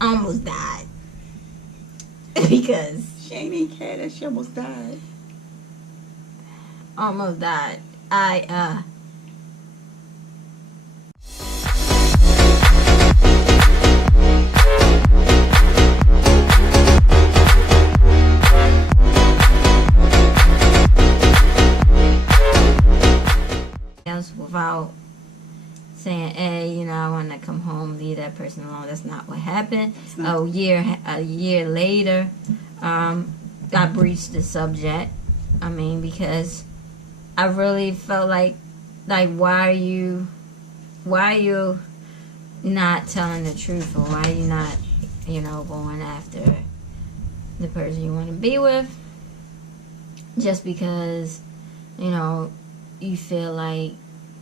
almost died. Because she ain't even care that she almost died. Almost died. Without saying, hey, I want to come home, leave that person alone. That's not what happened. A year later, I breached the subject. Because I really felt like why are you not telling the truth, or why are you not, going after the person you want to be with, just because, you feel like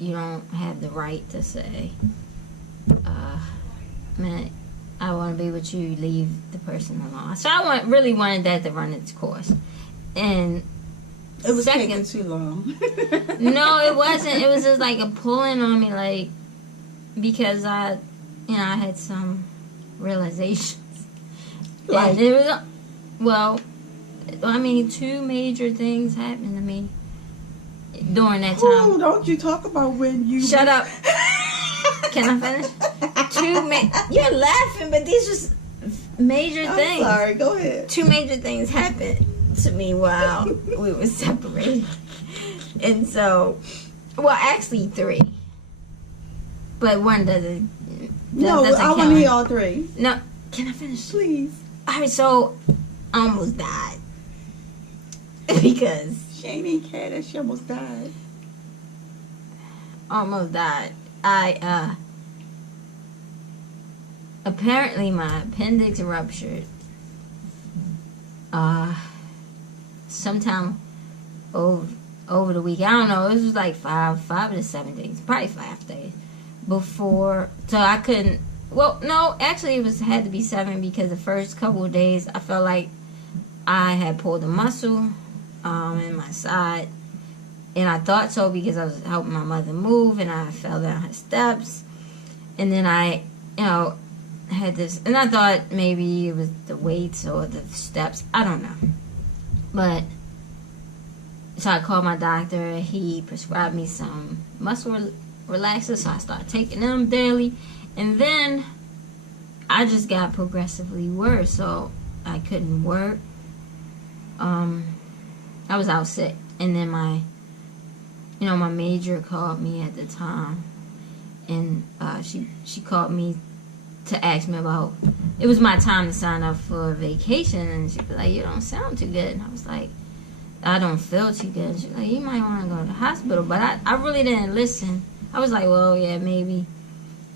you don't have the right to say, man, I want to be with you, leave the person alone. So I really wanted that to run its course. And it was taking too long. No, it wasn't. It was just like a pulling on me, because I had some realizations. And it was, two major things happened to me during that time. Oh, don't you talk about when you... Shut up. Can I finish? You're laughing, but these are major things. I'm sorry, go ahead. 2 major things happened to me while we were separated. And so, actually 3. But one doesn't I want to hear all 3. No, can I finish? Please. Alright, so I almost died. Because she ain't even care that she almost died. Almost died. Apparently my appendix ruptured sometime over the week. I don't know, it was like 5 to 7 days, probably 5 days before, so I couldn't, actually it had to be 7, because the first couple of days I felt like I had pulled a muscle in my side, and I thought so because I was helping my mother move, and I fell down her steps, and then I had this, and I thought maybe it was the weights or the steps, I don't know, but so I called my doctor. He prescribed me some muscle relaxers, so I started taking them daily, and then I just got progressively worse, so I couldn't work. I was out sick, and then my major called me at the time, and she called me to ask me about, it was my time to sign up for a vacation, and she was like, you don't sound too good, and I was like, I don't feel too good. She was like, you might want to go to the hospital, but I really didn't listen. I was like, well, yeah, maybe.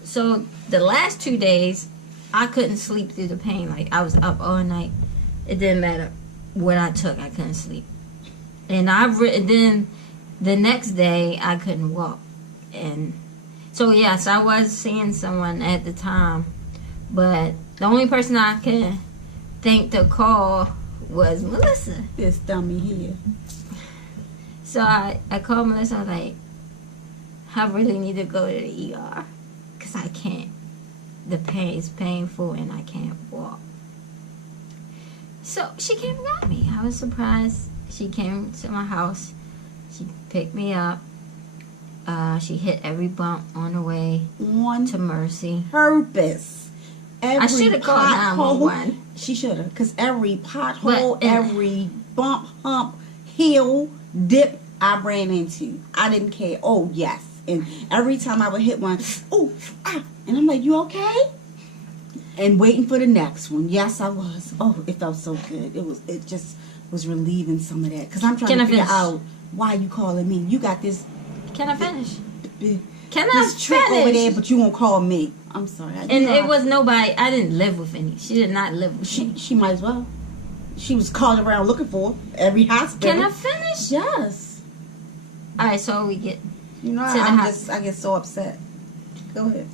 So the last 2 days, I couldn't sleep through the pain. I was up all night. It didn't matter what I took, I couldn't sleep. And then the next day, I couldn't walk. And so, yes, I was seeing someone at the time, but the only person I could think to call was Melissa. This dummy here. So I called Melissa. I was like, I really need to go to the ER because I can't. The pain is painful and I can't walk. So she came and got me. I was surprised. She came to my house. She picked me up. She hit every bump on the way to Mercy. Purpose. I should have called 911. She should have, because every pothole, every bump, hump, hill, dip I ran into, I didn't care. Oh, yes. And every time I would hit one, and I'm like, you okay? And waiting for the next one. Yes, I was. Oh, it felt so good. It just was relieving some of that. Because I'm trying to figure out why you calling me. You got this. Can I finish? Can I this trick finish? over there, but you won't call me. I'm sorry. It was nobody. I didn't live with any. She did not live with me. She might as well. She was calling around looking for every hospital. Can I finish? Yes. All right, so we get. I get so upset. Go ahead.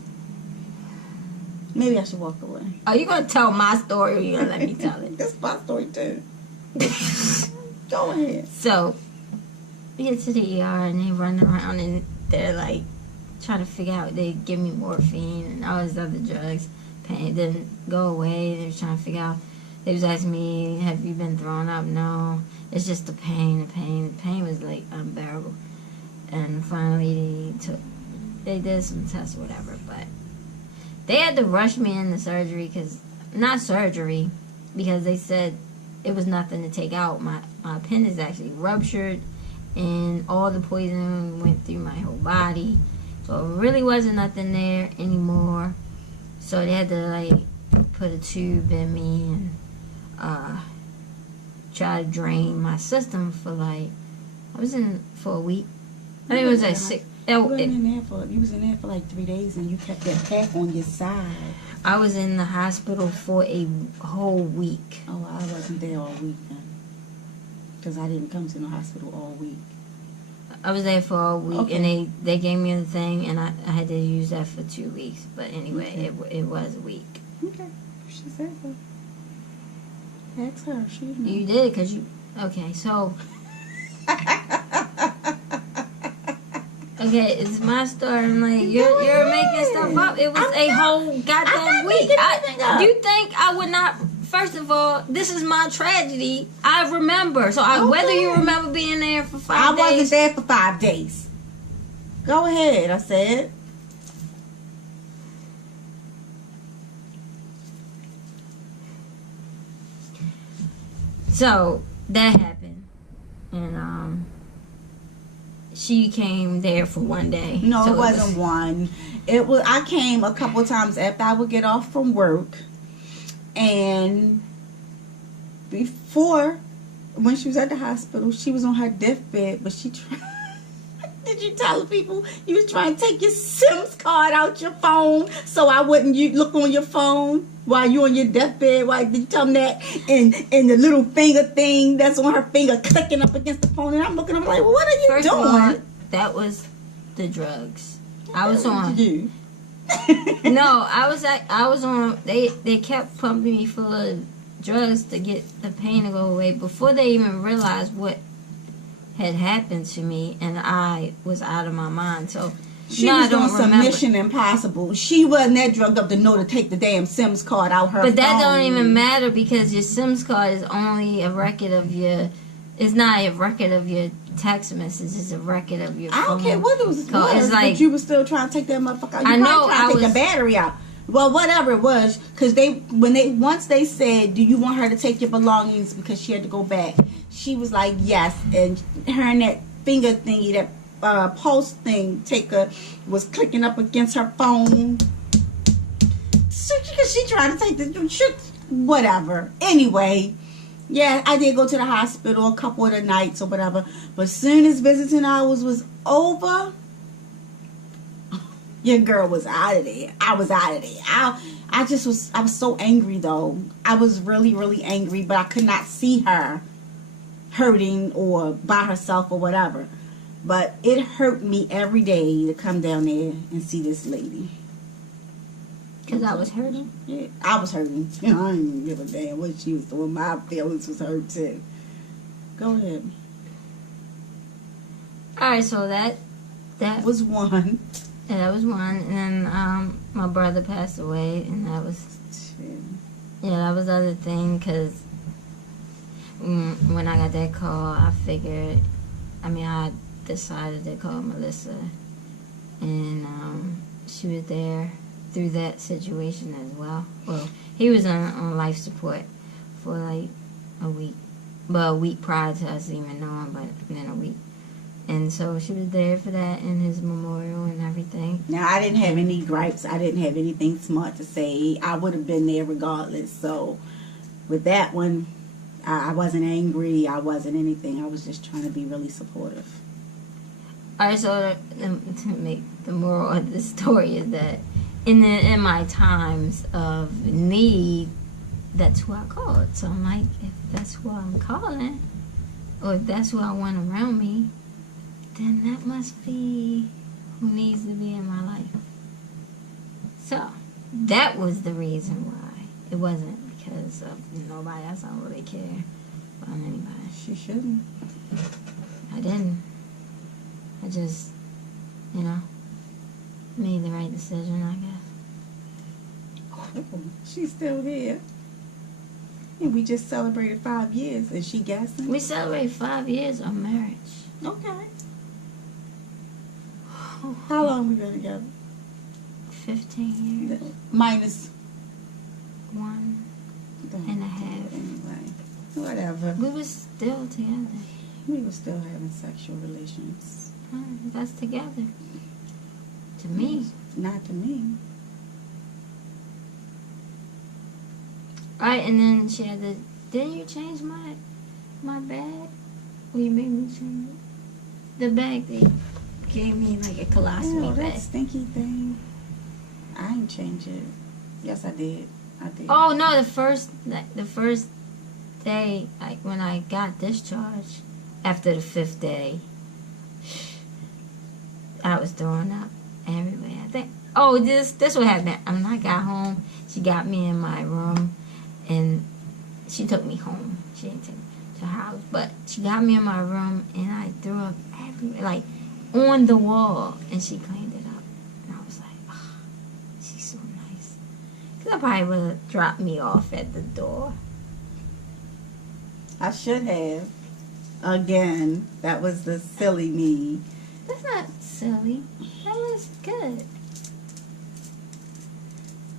Maybe I should walk away. Are you gonna tell my story, or are you gonna let me tell it? That's my story too. Go ahead. So we get to the ER and they run around and they're like trying to figure out. They give me morphine and all these other drugs, pain. It didn't go away. They were trying to figure out. They was asking me, have you been throwing up? No. It's just the pain. The pain was like unbearable. And finally they did some tests or whatever, but they had to rush me into surgery because they said it was nothing to take out. My appendix actually ruptured and all the poison went through my whole body. So it really wasn't nothing there anymore. So they had to like put a tube in me and try to drain my system for like, I was in for a week. I think it was like 6. You was in there for like 3 days and you kept that pack on your side. I was in the hospital for a whole week. Oh, I wasn't there all week then. Because I didn't come to the hospital all week. I was there for a week, Okay. and they gave me the thing, and I had to use that for 2 weeks. But anyway, it was a week. Okay. She said so. Ask her. She didn't know. You did, because you... Okay, so... Okay, it's my story. I'm like, you're making stuff up. It was a whole goddamn week. You think I would not... First of all, this is my tragedy. I remember. So whether you remember being there for 5 days... I wasn't there for 5 days. Go ahead, I said. So, that happened. And, she came there for 1 day. No, so it wasn't one. It was. I came a couple times after I would get off from work, and before, when she was at the hospital, she was on her deathbed, but she tried. Did you tell people you was trying to take your Sims card out your phone so I wouldn't look on your phone while you on your deathbed? Why did you tell them that? And the little finger thing that's on her finger clicking up against the phone, and I'm looking, I'm like, well, what are you First doing? of all, that was the drugs. I was on. You? No, I was on. They kept pumping me full of drugs to get the pain to go away before they even realized what had happened to me, and I was out of my mind. So she was doing some Mission Impossible. She wasn't that drugged up to know to take the damn Sims card out her phone. But that don't even matter because your Sims card is only a record of your. It's not a record of your text messages. It's a record of your. I don't care what it was. It's like, but you were still trying to take that motherfucker out. You I know. Trying to take the battery out. Well, whatever it was, because once they said, "Do you want her to take your belongings?" because she had to go back. She was like, "Yes," and her and that finger thingy, that pulse thing, was clicking up against her phone. So she trying to take the shit, whatever. Anyway, yeah, I did go to the hospital a couple of the nights or whatever. But as soon as visiting hours was over, your girl was out of there. I was out of there. I was so angry though. I was really, really angry, but I could not see her hurting or by herself or whatever. But it hurt me every day to come down there and see this lady. Because I was hurting? Yeah, I was hurting. I didn't give a damn what she was doing. My feelings was hurt too. Go ahead. Alright, so that was one. Yeah, that was one. And then my brother passed away, and that was... Yeah, that was the other thing, because when I got that call, I decided to call Melissa, and she was there through that situation as well. Well, he was on life support for like a week, but a week prior to us even knowing, but then a week. And so she was there for that and his memorial and everything. Now, I didn't have any gripes. I didn't have anything smart to say. I would have been there regardless. So with that one, I wasn't angry. I wasn't anything. I was just trying to be really supportive. All right, so to make the moral of the story is that in my times of need, that's who I called. So I'm like, if that's who I'm calling, or if that's who I want around me, then that must be who needs to be in my life. So that was the reason why. It wasn't because of nobody else. I don't really care about anybody. She shouldn't. I didn't. I just, made the right decision, I guess. Oh, she's still here. And we just celebrated 5 years. Is she guessing? We celebrate 5 years of marriage. Okay. How long we been together? 15 years. Minus 1.5. Anyway, whatever. We were still together. We were still having sexual relations. That's together. To me. Not to me. Alright, and then she had to... Didn't you change my bag? Or you made me change it? The bag they gave me, like a colostomy bag. That stinky thing. I ain't change it. Yes, I did. I did. Oh, no, the first day, like, when I got discharged, after the 5th day, I was throwing up everywhere. I think... Oh, this what happened. When I got home, she got me in my room, and she took me home. She didn't take me to her house, but she got me in my room, and I threw up everywhere, like on the wall, and she cleaned it up. And I was like, oh, she's so nice. Because I probably would have dropped me off at the door. I should have. Again, that was the silly me. That's not silly. That was good.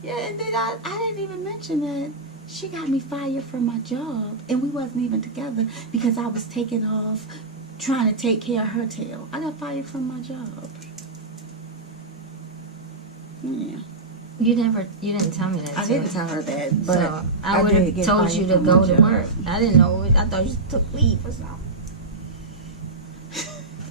Yeah, and then I didn't even mention that she got me fired from my job, and we wasn't even together because I was taking off trying to take care of her tail. I got fired from my job. Yeah. You didn't tell me that. I didn't tell her that, but so I would have told you to go to work. I didn't know it. I thought you took leave or something.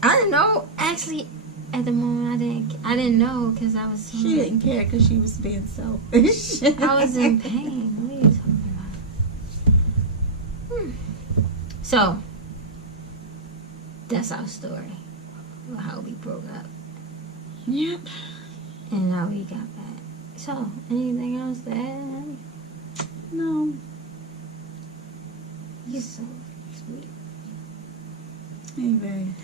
I didn't know. Actually, at the moment, I didn't know because I was. She didn't care because she was being selfish. I was in pain. What are you talking about? So that's our story. How we broke up. Yep. And how we got back. So, anything else to add? No. You're so sweet. Anyway.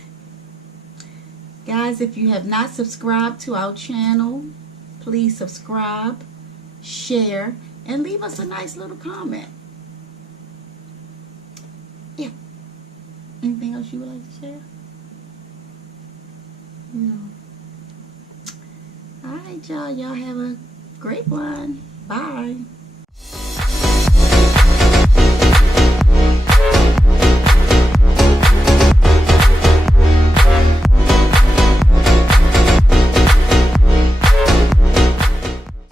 Guys, if you have not subscribed to our channel, please subscribe, share, and leave us a nice little comment. Yeah. Anything else you would like to share? No. All right, y'all. Y'all have a great one. Bye.